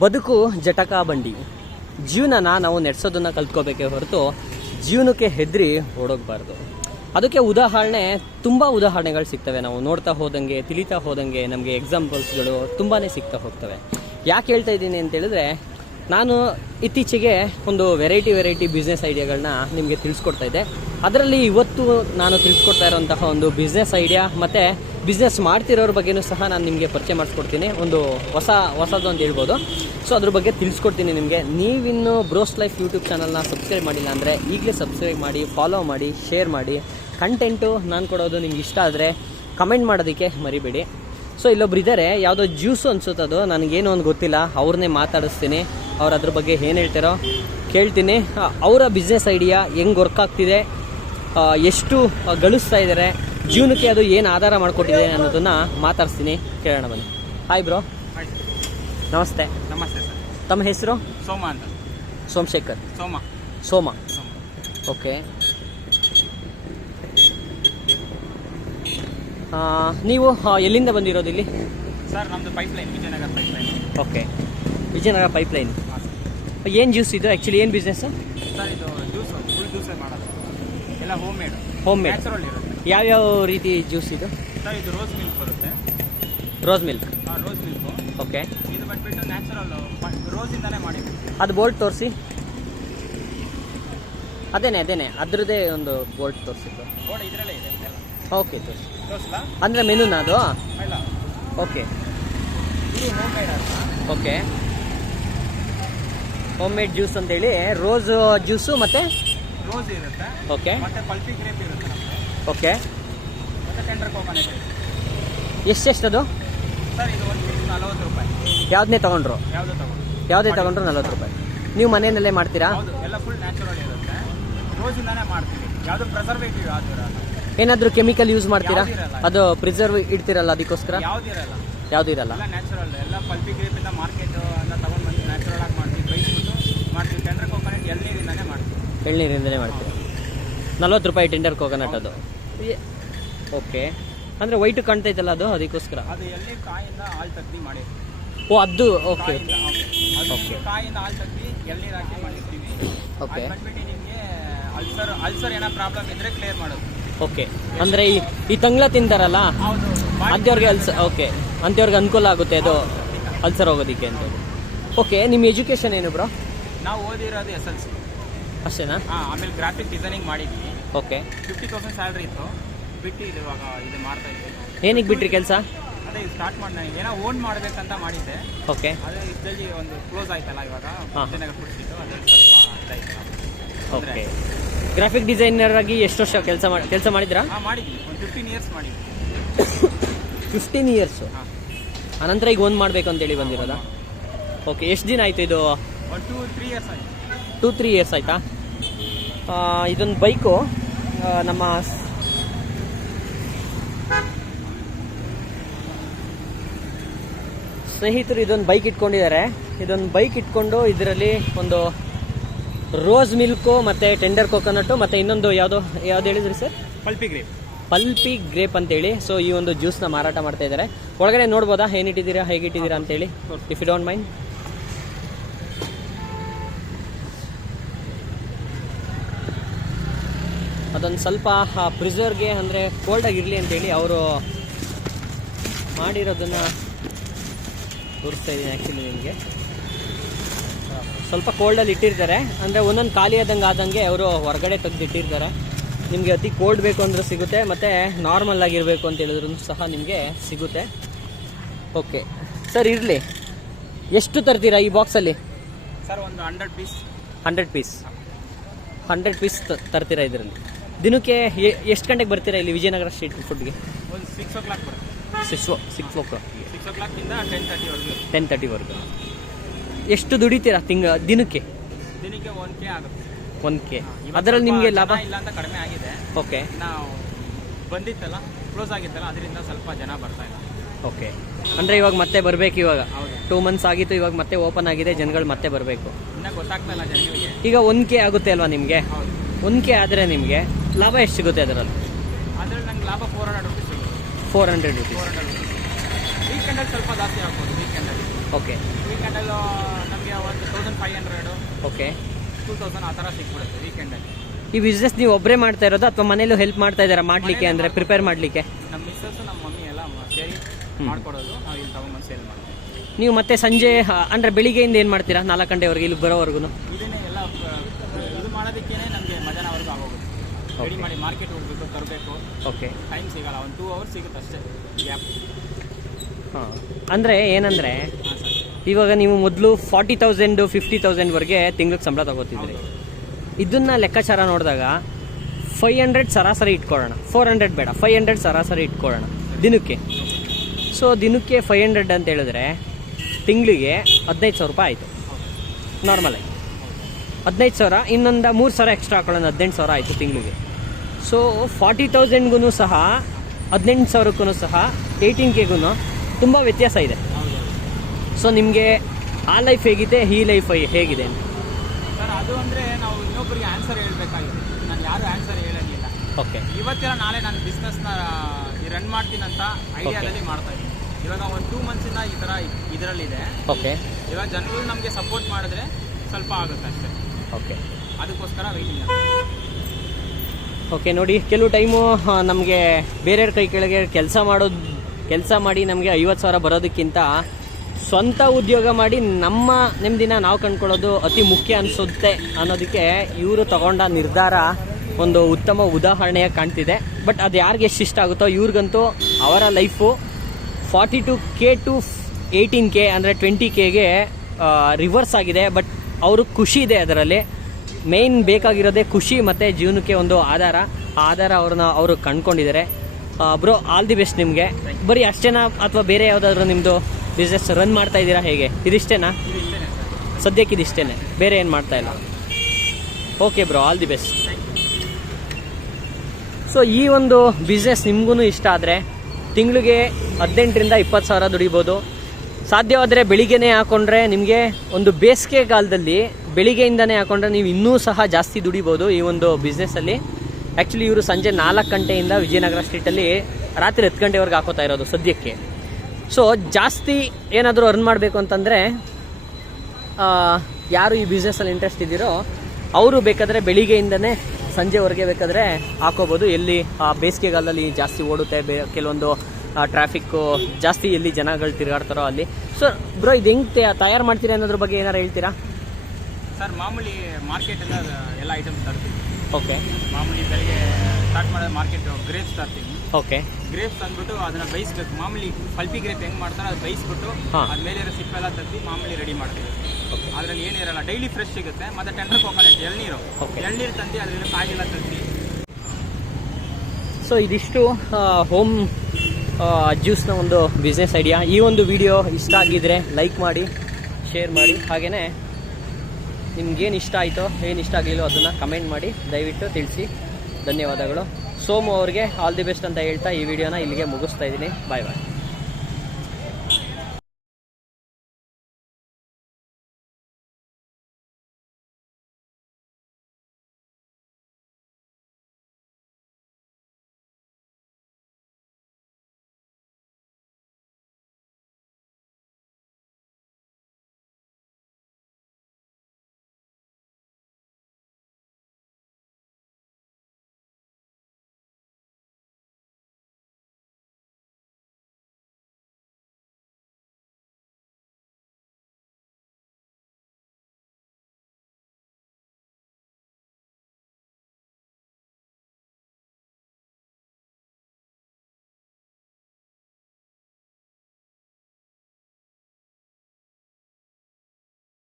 ಬದುಕು ಜಟಕಾ ಬಂಡಿ. ಜೀವನನ ನಾವು ನಡೆಸೋದನ್ನ ಕಲ್ತ್ಕೋಬೇಕೇ ಹೊರತು ಜೀವನಕ್ಕೆ ಹೆದರಿ ಓಡೋಗಬಾರ್ದು. ಅದಕ್ಕೆ ತುಂಬ ಉದಾಹರಣೆಗಳು ಸಿಗ್ತವೆ. ನಾವು ನೋಡ್ತಾ ಹೋದಂಗೆ ತಿಳಿತಾ ಹೋದಂಗೆ ನಮಗೆ ಎಕ್ಸಾಂಪಲ್ಸ್ಗಳು ತುಂಬಾ ಸಿಗ್ತಾ ಹೋಗ್ತವೆ. ಯಾಕೆ ಹೇಳ್ತಾ ಇದ್ದೀನಿ ಅಂತ ಹೇಳಿದ್ರೆ, ನಾನು ಇತ್ತೀಚೆಗೆ ಒಂದು ವೆರೈಟಿ ಬಿಸ್ನೆಸ್ ಐಡಿಯಾಗಳನ್ನ ನಿಮಗೆ ತಿಳಿಸ್ಕೊಡ್ತಾ ಇದ್ದೆ. ಅದರಲ್ಲಿ ಇವತ್ತು ನಾನು ತಿಳಿಸ್ಕೊಡ್ತಾ ಇರೋಂತಹ ಒಂದು ಬಿಸ್ನೆಸ್ ಐಡಿಯಾ ಮತ್ತು ಬಿಸ್ನೆಸ್ ಮಾಡ್ತಿರೋರ ಬಗ್ಗೆನೂ ಸಹ ನಾನು ನಿಮಗೆ ಪರಿಚಯ ಮಾಡಿಸ್ಕೊಡ್ತೀನಿ. ಒಂದು ಹೊಸದು ಅಂತ ಹೇಳ್ಬೋದು. ಸೊ ಅದ್ರ ಬಗ್ಗೆ ತಿಳಿಸ್ಕೊಡ್ತೀನಿ ನಿಮಗೆ. ನೀವಿನ್ನು ಬ್ರೋಸ್ ಲೈಫ್ ಯೂಟ್ಯೂಬ್ ಚಾನಲ್ನ ಸಬ್ಸ್ಕ್ರೈಬ್ ಮಾಡಿಲ್ಲ ಅಂದರೆ ಈಗಲೇ ಸಬ್ಸ್ಕ್ರೈಬ್ ಮಾಡಿ, ಫಾಲೋ ಮಾಡಿ, ಶೇರ್ ಮಾಡಿ. ಕಂಟೆಂಟು ನಾನು ಕೊಡೋದು ನಿಮ್ಗೆ ಇಷ್ಟ ಆದರೆ ಕಮೆಂಟ್ ಮಾಡೋದಕ್ಕೆ ಮರಿಬೇಡಿ. ಸೊ ಇಲ್ಲೊಬ್ರು ಇದ್ದಾರೆ, ಯಾವುದೋ ಜ್ಯೂಸು ಅನ್ಸುತ್ತದು, ನನಗೇನು ಅಂತ ಗೊತ್ತಿಲ್ಲ. ಅವ್ರನ್ನೇ ಮಾತಾಡಿಸ್ತೀನಿ. ಅವ್ರು ಅದ್ರ ಬಗ್ಗೆ ಏನು ಹೇಳ್ತಾರೋ ಕೇಳ್ತೀನಿ. ಅವರ ಬಿಸ್ನೆಸ್ ಐಡಿಯಾ ಹೆಂಗೆ ವರ್ಕ್ ಆಗ್ತಿದೆ, ಎಷ್ಟು ಗಳಿಸ್ತಾ ಇದ್ದಾರೆ, ಜೀವನಕ್ಕೆ ಅದು ಏನು ಆಧಾರ ಮಾಡಿಕೊಟ್ಟಿದೆ ಅನ್ನೋದನ್ನು ಮಾತಾಡಿಸ್ತೀನಿ. ಕೇಳೋಣ ಬನ್ನಿ. Hi bro. ನಮಸ್ತೆ. ನಮಸ್ತೆ ಸರ್. ತಮ್ಮ ಹೆಸರು? ಸೋಮ ಅಂತ. ಸೋಮಶೇಖರ್. ಸೋಮ. ಓಕೆ. ನೀವು ಎಲ್ಲಿಂದ ಬಂದಿರೋದು ಇಲ್ಲಿ? ಸರ್ ನಮ್ಮದು pipeline, Vijayanagara pipeline. Okay, Vijayanagara pipeline. ಏನು ಜ್ಯೂಸ್ ಇದು? ಆ್ಯಕ್ಚುಲಿ ಏನು ಬಿಸ್ನೆಸ್ಸು? ಸರ್ ಇದು ಜ್ಯೂಸ್, ಫುಲ್ ಜ್ಯೂಸೇ ಮಾಡೋದು, ಎಲ್ಲ ಹೋಮ್ ಮೇಡ್ ನ್ಯಾಚುರಲ್ ಇರುತ್ತೆ. ಯಾವ್ಯಾವ ರೀತಿ ಜ್ಯೂಸ್ ಇದು? ಸರ್ ಇದು ರೋಸ್ ಮಿಲ್ಕ್ ಬರುತ್ತೆ. Rose milk. Rose milk. Okay. ಇದು ಬಂದುಬಿಟ್ಟು ನ್ಯಾಚುರಲ್ ರೋಸಿಂದನೇ ಮಾಡಿದ್ದು. ಅದು ಬೋಲ್ಟ್ ತೋರಿಸಿ. ಅದೇನೆ ಅದರದ್ದೇ ಒಂದು ಬೋಲ್ಟ್ ತೋರಿಸಿದ್ದು. ಬೋರ್ಡ್ ಇದರಲ್ಲೇ ಇದೆ ಎಲ್ಲ. ಓಕೆ, ತೋರಿಸಿ. ತೋರಿಸಲ್ಲ ಅಂದರೆ ಮೆನುನಾ ಅದು? ಇಲ್ಲ. ಓಕೆ. ಇದು ಹೋಮ್ ಮೇಡ್ ಅಂತ. ಓಕೆ, ಹೋಮ್ ಮೇಡ್ ಜ್ಯೂಸ್ ಅಂತೇಳಿ ರೋಸ್ ಜ್ಯೂಸು ಮತ್ತು ರೋಸ್ ಇರುತ್ತೆ. ಓಕೆ. ಮತ್ತೆ ಪಲ್ಪಿ ಗ್ರೇಪ್ ಇರುತ್ತೆ ನಮಗೆ. ಓಕೆ. ಮತ್ತೆ ಟೆಂಡರ್ ಕೋಕೋನಟ್ ಇರುತ್ತೆ. ಎಷ್ಟೆಷ್ಟದು? ಸರ್ ಇದು ಒಂದು ಪೀಸ್ 40 ರೂಪಾಯಿ. ಯಾವುದನ್ನೇ ತೊಗೊಂಡ್ರು? ಯಾವುದೇ ತೊಗೊಂಡ್ರು 40 ರೂಪಾಯಿ. ನೀವು ಮನೆಯಲ್ಲೇ ಮಾಡ್ತೀರಾ? ಹೌದು, ಎಲ್ಲ ಫುಲ್ ನ್ಯಾಚುರಲ್ ಇರುತ್ತೆ. ರೋಸಿಂದಾನೇ ಮಾಡ್ತೀವಿ. ಯಾವುದು ಪ್ರಿಸರ್ವೇಟಿವ್ ಯಾವ್ದು ಏನಾದರೂ ಕೆಮಿಕಲ್ ಯೂಸ್ ಮಾಡ್ತೀರಾ? ಅದು ಪ್ರಿಸರ್ವ್ ಇಡ್ತೀರಲ್ಲ, ಅದಕ್ಕೋಸ್ಕರ? ಯಾವ್ದು ಇರಲ್ಲ. ಎಲ್ಲ ನ್ಯಾಚುರಲ್, ಎಲ್ಲ ಪಲ್ಪಿ ಗ್ರೇಪಿಂದ ಮಾರ್ಕೆಟ್ ಎಲ್ಲ ತಗೊಂಡು ಬಂದು ನ್ಯಾಚುರಲ್ ಆಗಿ ಮಾಡ್ತೀವಿ. ಬೈಸ್ಬಿಟ್ಟು ಮಾಡ್ತೀವಿ. ಟೆಂಡರ್ ಕೋಕೋನಟ್ ಎಳ್ನೀರಿಂದನೇ ಮಾಡ್ತೀವಿ. ಎಳ್ನೀರಿಂದನೇ ಮಾಡ್ತೀವಿ. 40 ರೂಪಾಯಿ ಟೆಂಡರ್ ಕೋಕೋನಟ್ ಅದು. ಓಕೆ. ಅಂದರೆ ವೈಟ್ ಕಾಣ್ತೈತಲ್ಲ ಅದು, ಅದಕ್ಕೋಸ್ಕರ? ಅದು ಎಳ್ನೀರು ಕಾಯಿಂದ ಹಾಲು ತೆಗ್ದು ಮಾಡಿ. ಓ, ಅದು. ಓಕೆ. ಕಾಯಿಂದ ಹಾಲು ತೆಗ್ದು ಎಳ್ನೀರು ಹಾಕಿ ಮಾಡಿರ್ತೀವಿ. ಓಕೆ. ಬಂದ್ಬಿಟ್ಟು ನಿಮಗೆ ಅಲ್ಸರ್ ಏನೋ ಪ್ರಾಬ್ಲಮ್ ಇದ್ರೆ ಕ್ಲಿಯರ್ ಮಾಡೋದು. ಓಕೆ. ಅಂದರೆ ಈ ತಂಗ್ಳ ತಿಂತಾರಲ್ಲ, ಹೌದು, ಅಂಥವ್ರಿಗೆ ಓಕೆ, ಅಂಥವ್ರಿಗೆ ಅನುಕೂಲ ಆಗುತ್ತೆ ಅದು ಅಲ್ಸರ್ ಹೋಗೋದಕ್ಕೆ ಅಂತ. ಓಕೆ. ನಿಮ್ಮ ಎಜುಕೇಷನ್ ಏನು ಬ್ರೋ? ನಾವು ಓದಿರೋದು SLC ಅಷ್ಟೇನಾ? ಆಮೇಲೆ ಗ್ರಾಫಿಕ್ ಡಿಸೈನಿಂಗ್ ಮಾಡಿದ್ವಿ. ಓಕೆ. 50,000 ಸ್ಯಾಲ್ರಿ ಇತ್ತು. ಬಿಟ್ಟು ಇವಾಗ ಇದು ಮಾಡ್ತಾ ಇದ್ದೀವಿ. ಏನಕ್ಕೆ ಬಿಟ್ರಿ ಕೆಲಸ? ಅದೇ ಸ್ಟಾರ್ಟ್ ಮಾಡಿ ನಾನು ಏನೋ ಓನ್ ಮಾಡಬೇಕಂತ ಮಾಡಿದ್ದೆ. ಓಕೆ. ಅದೇ ಇದರಲ್ಲಿ ಒಂದು ಕ್ಲೋಸ್ ಆಯ್ತಲ್ಲ ಇವಾಗ, ವಿಜಯನಗರ ಫುಡ್ಸಿಟ್ಟು, ಅದರಲ್ಲಿ ಸ್ವಲ್ಪ ಇದಾಯ್ತು. ಓಕೆ. ಗ್ರಾಫಿಕ್ ಡಿಸೈನರ್ ಆಗಿ ಎಷ್ಟು ವರ್ಷ ಕೆಲಸ ಮಾಡಿದ್ರಾ? ಮಾಡಿದ್ವಿ. ಒಂದು 15 ಇಯರ್ಸ್ ಮಾಡಿದ್ವಿ. 15 ಇಯರ್ಸು. ಅನಂತರ ಈಗ ಒಂದು ಮಾಡಬೇಕು ಅಂತೇಳಿ ಬಂದಿರೋದಾ? ಓಕೆ. ಎಷ್ಟು ದಿನ ಆಯಿತು ಇದು? ಒಂದು 2-3 ಇಯರ್ಸ್ ಆಯಿತು. 2-3 ಇಯರ್ಸ್ ಆಯಿತಾ? ಇದೊಂದು ಬೈಕು ನಮ್ಮ ಸ್ನೇಹಿತರು ಇದೊಂದು ಬೈಕ್ ಇಟ್ಕೊಂಡಿದ್ದಾರೆ. ಇದೊಂದು ಬೈಕ್ ಇಟ್ಕೊಂಡು ಇದರಲ್ಲಿ ಒಂದು ರೋಸ್ ಮಿಲ್ಕು ಮತ್ತು ಟೆಂಡರ್ ಕೋಕೋನಟ್ಟು ಮತ್ತು ಇನ್ನೊಂದು ಯಾವುದು ಹೇಳಿದ್ರಿ ಸರ್? ಪಲ್ಪಿ ಗ್ರೇಪ್ ಅಂತೇಳಿ. ಸೊ ಈ ಒಂದು ಜ್ಯೂಸ್ನ ಮಾರಾಟ ಮಾಡ್ತಾ ಇದ್ದಾರೆ. ಒಳಗಡೆ ನೋಡ್ಬೋದಾ ಏನಿಟ್ಟಿದ್ದೀರಾ, ಹೇಗಿಟ್ಟಿದ್ದೀರಾ ಅಂತೇಳಿ, ಇಫ್ ಯು ಡೋಂಟ್ ಮೈಂಡ್? ಅದೊಂದು ಸ್ವಲ್ಪ ಪ್ರಿಸರ್ವ್ಗೆ ಅಂದರೆ ಕೋಲ್ಡಾಗಿರಲಿ ಅಂತೇಳಿ ಅವರು ಮಾಡಿರೋದನ್ನು ತೋರಿಸ್ತಾ ಇದ್ದೀನಿ. ಆ್ಯಕ್ಚುಲಿ ನಿಮಗೆ ಸ್ವಲ್ಪ ಕೋಲ್ಡಲ್ಲಿ ಇಟ್ಟಿರ್ತಾರೆ, ಅಂದರೆ ಒಂದೊಂದು ಖಾಲಿ ಆದಂಗೆ ಅವರು ಹೊರಗಡೆ ತೆಗೆದಿಟ್ಟಿರ್ತಾರೆ. ನಿಮಗೆ ಅತಿ ಕೋಲ್ಡ್ ಬೇಕು ಅಂದರೆ ಸಿಗುತ್ತೆ, ಮತ್ತು ನಾರ್ಮಲ್ ಆಗಿರಬೇಕು ಅಂತ ಹೇಳಿದ್ರು ಸಹ ನಿಮಗೆ ಸಿಗುತ್ತೆ. ಓಕೆ ಸರ್, ಇರಲಿ. ಎಷ್ಟು ತರ್ತೀರಾ ಈ ಬಾಕ್ಸಲ್ಲಿ? ಸರ್ ಒಂದು 100 ಪೀಸ್. 100 ಪೀಸ್ ತರ್ತೀರಾ ಇದರಲ್ಲಿ? ದಿನಕ್ಕೆ ಎಷ್ಟು ಗಂಟೆಗೆ ಬರ್ತೀರಾ ಇಲ್ಲಿ ವಿಜಯನಗರ ಸ್ಟ್ರೀಟ್ ಫುಡ್ಗೆ? ಒಂದು 6 o'clock ಬರುತ್ತೆ. 6 o'clock. 6 o'clockಯಿಂದ 10:30ವರೆಗೂ. 10:30ವರೆಗೂ. ಎಷ್ಟು ದುಡಿತೀರಾ ದಿನಕ್ಕೆ? 1K ಆಗುತ್ತೆ. 1K. ಅದರಲ್ಲಿ ನಿಮಗೆ ಲಾಭ ಇಲ್ಲ ಅಂತ ಕಡಿಮೆ ಆಗಿದೆ. ಓಕೆ. ನಾವು ಬಂದಿತ್ತಲ್ಲ, ಕ್ಲೋಸ್ ಆಗಿತ್ತಲ್ಲ, ಅದರಿಂದ ಸ್ವಲ್ಪ ಜನ ಬರ್ತಾ ಇಲ್ಲ. ಓಕೆ. ಅಂದರೆ ಇವಾಗ ಮತ್ತೆ ಬರಬೇಕು. ಇವಾಗ 2 months ಆಗಿತ್ತು, ಇವಾಗ ಮತ್ತೆ ಓಪನ್ ಆಗಿದೆ, ಜನಗಳು ಮತ್ತೆ ಬರಬೇಕು. ಇನ್ನೂ ಗೊತ್ತಾಗ್ತಾ ಇಲ್ಲ ಜನಗಳಿಗೆ. ಈಗ 1K ಆಗುತ್ತೆ ಅಲ್ವಾ ನಿಮಗೆ? 1K ಆದರೆ ನಿಮಗೆ ಲಾಭ ಎಷ್ಟು ಸಿಗುತ್ತೆ ಅದರಲ್ಲಿ? ಅದರಲ್ಲಿ ನಂಗೆ ಲಾಭ 400 ರೂಪೀಸ್ ಸಿಗುತ್ತೆ. 400 ರೂಪೀಸ್. ವೀಕೆಂಡಲ್ಲಿ ಸ್ವಲ್ಪ ಜಾಸ್ತಿ ಆಗ್ಬೋದು. ವೀಕೆಂಡಲ್ಲಿ ಓಕೆ ವೀಕೆಂಡಲ್ಲೂ ನಮಗೆ ಒಂದು 1500 ಓಕೆ 2000 ಆ ಥರ ಸಿಕ್ಬಿಡುತ್ತೆ ವೀಕೆಂಡಲ್ಲಿ. ಈ ಬಿಸ್ನೆಸ್ ನೀವು ಒಬ್ಬರೇ ಮಾಡ್ತಾ ಇರೋದು ಅಥವಾ ಮನೇಲೂ ಹೆಲ್ಪ್ ಮಾಡ್ತಾ ಇದ್ದೀರಾ ಮಾಡಲಿಕ್ಕೆ, ಅಂದರೆ ಪ್ರಿಪೇರ್ ಮಾಡಲಿಕ್ಕೆ? ನಮ್ಮ ಮಿಸ್ಸಸ್ಸು ನಮ್ಮ ಮಮ್ಮಿ ಎಲ್ಲ ಸೇರಿ ಮಾಡ್ಕೊಡೋದು, ನಾವು ಇಲ್ಲಿ ತಗೊಂಬಂದು ಸೇಲ್ ಮಾಡ್ತೀವಿ. ನೀವು ಮತ್ತೆ ಸಂಜೆ ಅಂದರೆ ಬೆಳಿಗ್ಗೆಯಿಂದ ಏನು ಮಾಡ್ತೀರಾ 4 ಗಂಟೆವರೆಗೆ ಇಲ್ಲಿ ಬರೋವರೆಗೂ? ಇದನ್ನೇ ಎಲ್ಲ ಇದು ಮಾಡೋದಕ್ಕೇ ನಮಗೆ ಮಧ್ಯಾಹ್ನವರೆಗೂ ಆಗೋಗುತ್ತೆ. ರೆಡಿ ಮಾಡಿ ಮಾರ್ಕೆಟ್ ಹೋಗ್ಬೇಕು, ತರಬೇಕು, ಓಕೆ. ಟೈಮ್ ಸಿಗಲ್ಲ, ಒಂದು 2 ಅವರ್ಸ್ ಸಿಗುತ್ತೆ ಅಷ್ಟೇ ಗ್ಯಾಪ್. ಹಾಂ, ಅಂದರೆ ಏನಂದರೆ ಹಾಂ ಸರ್. ಇವಾಗ ನೀವು ಮೊದಲು 40,000 50,000ವರೆಗೆ ತಿಂಗ್ಳಿಗೆ ಸಂಬಳ ತಗೋತಿದ್ರಿ. ಇದನ್ನ ಲೆಕ್ಕಾಚಾರ ನೋಡಿದಾಗ 500 ಸರಾಸರಿ ಇಟ್ಕೊಳ್ಳೋಣ, 400 ಬೇಡ, 500 ಸರಾಸರಿ ಇಟ್ಕೊಳ್ಳೋಣ ದಿನಕ್ಕೆ. ಸೊ ದಿನಕ್ಕೆ 500 ಅಂತ ಹೇಳಿದ್ರೆ ತಿಂಗಳಿಗೆ 15,000 ರೂಪಾಯಿ ಆಯಿತು ನಾರ್ಮಲಾಗಿ. 15,000 ಇನ್ನೊಂದು 3,000 ಎಕ್ಸ್ಟ್ರಾ ಹಾಕೊಳ್ಳೋಣ, 18,000 ಆಯಿತು ತಿಂಗಳಿಗೆ. ಸೊ 40,000ಗೂ ಸಹ 18,000ಕ್ಕೂ ಸಹ 18Kಗೂ ತುಂಬ ವ್ಯತ್ಯಾಸ ಇದೆ. ಸೊ ನಿಮಗೆ ಆ ಲೈಫ್ ಹೇಗಿದೆ, ಈ ಲೈಫ್ ಹೇಗಿದೆ ಸರ್? ಅದು ಅಂದರೆ ನಾವು ಇನ್ನೊಬ್ಬರಿಗೆ ಆನ್ಸರ್ ಹೇಳಬೇಕಾಗಿದೆ, ನಾನು ಯಾರು ಆನ್ಸರ್ ಹೇಳೋಂಗಿಲ್ಲ. ಓಕೆ. ಇವತ್ತಿನ ನಾಳೆ ನಾನು ಬಿಸ್ನೆಸ್ನ ರನ್ ಮಾಡ್ತೀನಂತ ಐಡಿಯಾದಲ್ಲಿ ಮಾಡ್ತಾ ಇದ್ದೀನಿ. ಇವಾಗ ಒಂದು 2 ಮಂತ್ಸಿಂದ ಈ ಥರ ಇದರಲ್ಲಿದೆ. ಓಕೆ. ಇವಾಗ ಜನಗಳು ನಮಗೆ ಸಪೋರ್ಟ್ ಮಾಡಿದ್ರೆ ಸ್ವಲ್ಪ ಆಗುತ್ತೆ ಅಷ್ಟೇ. ಓಕೆ, ಅದಕ್ಕೋಸ್ಕರ ವೆಯ್ಟಿಂಗ್. ಓಕೆ. ನೋಡಿ, ಕೆಲವು ಟೈಮು ನಮಗೆ ಬೇರೆಯವ್ರ ಕೈ ಕೆಳಗೆ ಕೆಲಸ ಮಾಡಿ ನಮಗೆ 50,000 ಬರೋದಕ್ಕಿಂತ ಸ್ವಂತ ಉದ್ಯೋಗ ಮಾಡಿ ನಮ್ಮ ನೆಮ್ಮದಿನ ನಾವು ಕಂಡ್ಕೊಳ್ಳೋದು ಅತಿ ಮುಖ್ಯ ಅನಿಸುತ್ತೆ ಅನ್ನೋದಕ್ಕೆ ಇವರು ತಗೊಂಡ ನಿರ್ಧಾರ ಒಂದು ಉತ್ತಮ ಉದಾಹರಣೆಯಾಗಿ ಕಾಣ್ತಿದೆ. ಬಟ್ ಅದು ಯಾರಿಗೆ ಎಷ್ಟು ಇಷ್ಟ ಆಗುತ್ತೋ ಇವ್ರಿಗಂತೂ ಅವರ ಲೈಫು 42K to 18K ಅಂದರೆ 20Kಗೆ ರಿವರ್ಸ್ ಆಗಿದೆ. ಬಟ್ ಅವರು ಖುಷಿ ಇದೆ ಅದರಲ್ಲಿ. ಮೇಯ್ನ್ ಬೇಕಾಗಿರೋದೇ ಖುಷಿ ಮತ್ತು ಜೀವನಕ್ಕೆ ಒಂದು ಆಧಾರ. ಆ ಆಧಾರ ಅವರು ಕಂಡ್ಕೊಂಡಿದ್ದಾರೆ. ಬ್ರೋ, ಆಲ್ ದಿ ಬೆಸ್ಟ್ ನಿಮಗೆ. ಬರೀ ಅಷ್ಟೇನಾ ಅಥವಾ ಬೇರೆ ಯಾವುದಾದ್ರೂ ನಿಮ್ಮದು ಬಿಸ್ನೆಸ್ ರನ್ ಮಾಡ್ತಾ ಇದ್ದೀರಾ, ಹೇಗೆ? ಇದಿಷ್ಟೇನಾ ಸದ್ಯಕ್ಕೆ? ಇದಿಷ್ಟೇ, ಬೇರೆ ಏನು ಮಾಡ್ತಾ ಇಲ್ಲ? Okay bro, all the best. So ಈ ಒಂದು ಬಿಸ್ನೆಸ್ ನಿಮಗೂ ಇಷ್ಟ ಆದರೆ ತಿಂಗಳಿಗೆ 18,000 to 20,000 ದುಡಿಬೋದು. ಸಾಧ್ಯವಾದರೆ ಬೆಳಿಗ್ಗೆನೇ ಹಾಕ್ಕೊಂಡ್ರೆ ನಿಮಗೆ ಒಂದು ಬೇಸಿಗೆ ಕಾಲದಲ್ಲಿ ಬೆಳಿಗ್ಗೆಯಿಂದನೇ ಹಾಕ್ಕೊಂಡ್ರೆ ನೀವು ಇನ್ನೂ ಸಹ ಜಾಸ್ತಿ ದುಡಿಬೋದು ಈ ಒಂದು ಬಿಸ್ನೆಸ್ಸಲ್ಲಿ. ಆ್ಯಕ್ಚುಲಿ ಇವರು ಸಂಜೆ 4 ಗಂಟೆಯಿಂದ ವಿಜಯನಗರ ಸ್ಟ್ರೀಟಲ್ಲಿ ರಾತ್ರಿ 10 ಗಂಟೆವರೆಗೆ ಹಾಕೋತಾ ಇರೋದು ಸದ್ಯಕ್ಕೆ. ಸೊ ಜಾಸ್ತಿ ಏನಾದರೂ ಅರ್ನ್ ಮಾಡಬೇಕು ಅಂತಂದರೆ ಯಾರು ಈ ಬಿಸ್ನೆಸ್ಸಲ್ಲಿ ಇಂಟ್ರೆಸ್ಟ್ ಇದ್ದೀರೋ ಅವರು ಬೇಕಾದರೆ ಬೆಳಿಗ್ಗೆಯಿಂದನೇ ಸಂಜೆವರೆಗೆ ಬೇಕಾದರೆ ಹಾಕೋಬೋದು. ಎಲ್ಲಿ ಬೇಸಿಗೆಗಾಲದಲ್ಲಿ ಜಾಸ್ತಿ ಓಡುತ್ತೆ, ಕೆಲವೊಂದು ಟ್ರಾಫಿಕ್ಕು ಜಾಸ್ತಿ ಎಲ್ಲಿ ಜನಗಳು ತಿರುಗಾಡ್ತಾರೋ ಅಲ್ಲಿ. ಸೊ ಬ್ರೋ, ಇದು ಹೆಂಗೆ ತಯಾರು ಮಾಡ್ತೀರಾ ಅನ್ನೋದ್ರ ಬಗ್ಗೆ ಏನಾರು ಹೇಳ್ತೀರಾ? ಸರ್, ಮಾಮೂಲಿ ಮಾರ್ಕೆಟಿಂದ ಎಲ್ಲ ಐಟಮ್ಸ್ ತರ್ತೀವಿ. ಓಕೆ. ಮಾಮೂಲಿ ಬೆಳಗ್ಗೆ ಸ್ಟಾರ್ಟ್ ಮಾಡೋದು ಮಾರ್ಕೆಟ್ ಗ್ರೇಪ್ಸ್ ತರ್ತೀವಿ. ಓಕೆ. ಗ್ರೇಪ್ಸ್ ಅಂದ್ಬಿಟ್ಟು ಅದನ್ನ ಬೇಯಿಸ್ಬೇಕು. ಮಾಮೂಲಿ ಪಲ್ಪಿ ಗ್ರೇಪ್ ಹೆಂಗೆ ಮಾಡ್ತಾರೆ ಅದು ಬೇಯಿಸ್ಬಿಟ್ಟು ಅದ್ಮೇಲೆ ಇರೋ ಸಿಪ್ಪೆಲ್ಲ ತೆಗ್ದು ಮಾಮೂಲಿ ರೆಡಿ ಮಾಡ್ತೀವಿ. ಅದ್ರಲ್ಲಿ ಏನಿರಲ್ಲ, ಡೈಲಿ ಫ್ರೆಶ್ ಸಿಗುತ್ತೆ. ಮತ್ತೆ ಟೆಂಡರ್ ಕೋಕೋನಟ್ ಎಳ್ನೀರು ತಂದು ಅದರಲ್ಲಿ ಕಾಯಿಲ್ಲ ತೆಗ್ದು. ಸೊ ಇದಿಷ್ಟು ಹೋಮ್ ಜ್ಯೂಸ್ನ ಒಂದು ಬಿಸ್ನೆಸ್ ಐಡಿಯಾ. ಈ ಒಂದು ವಿಡಿಯೋ ಇಷ್ಟ ಆಗಿದ್ರೆ ಲೈಕ್ ಮಾಡಿ, ಶೇರ್ ಮಾಡಿ, ಹಾಗೆಯೇ ನಿಮ್ಗೇನು ಇಷ್ಟ ಆಯಿತೋ ಏನು ಇಷ್ಟ ಆಗಲಿಲ್ಲೋ ಅದನ್ನು ಕಮೆಂಟ್ ಮಾಡಿ ದಯವಿಟ್ಟು ತಿಳಿಸಿ. ಧನ್ಯವಾದಗಳು. ಸೋಮು ಅವ್ರಿಗೆ ಆಲ್ ದಿ ಬೆಸ್ಟ್ ಅಂತ ಹೇಳ್ತಾ ಈ ವಿಡಿಯೋನ ಇಲ್ಲಿಗೆ ಮುಗಿಸ್ತಾ ಇದ್ದೀನಿ. ಬಾಯ್ ಬಾಯ್.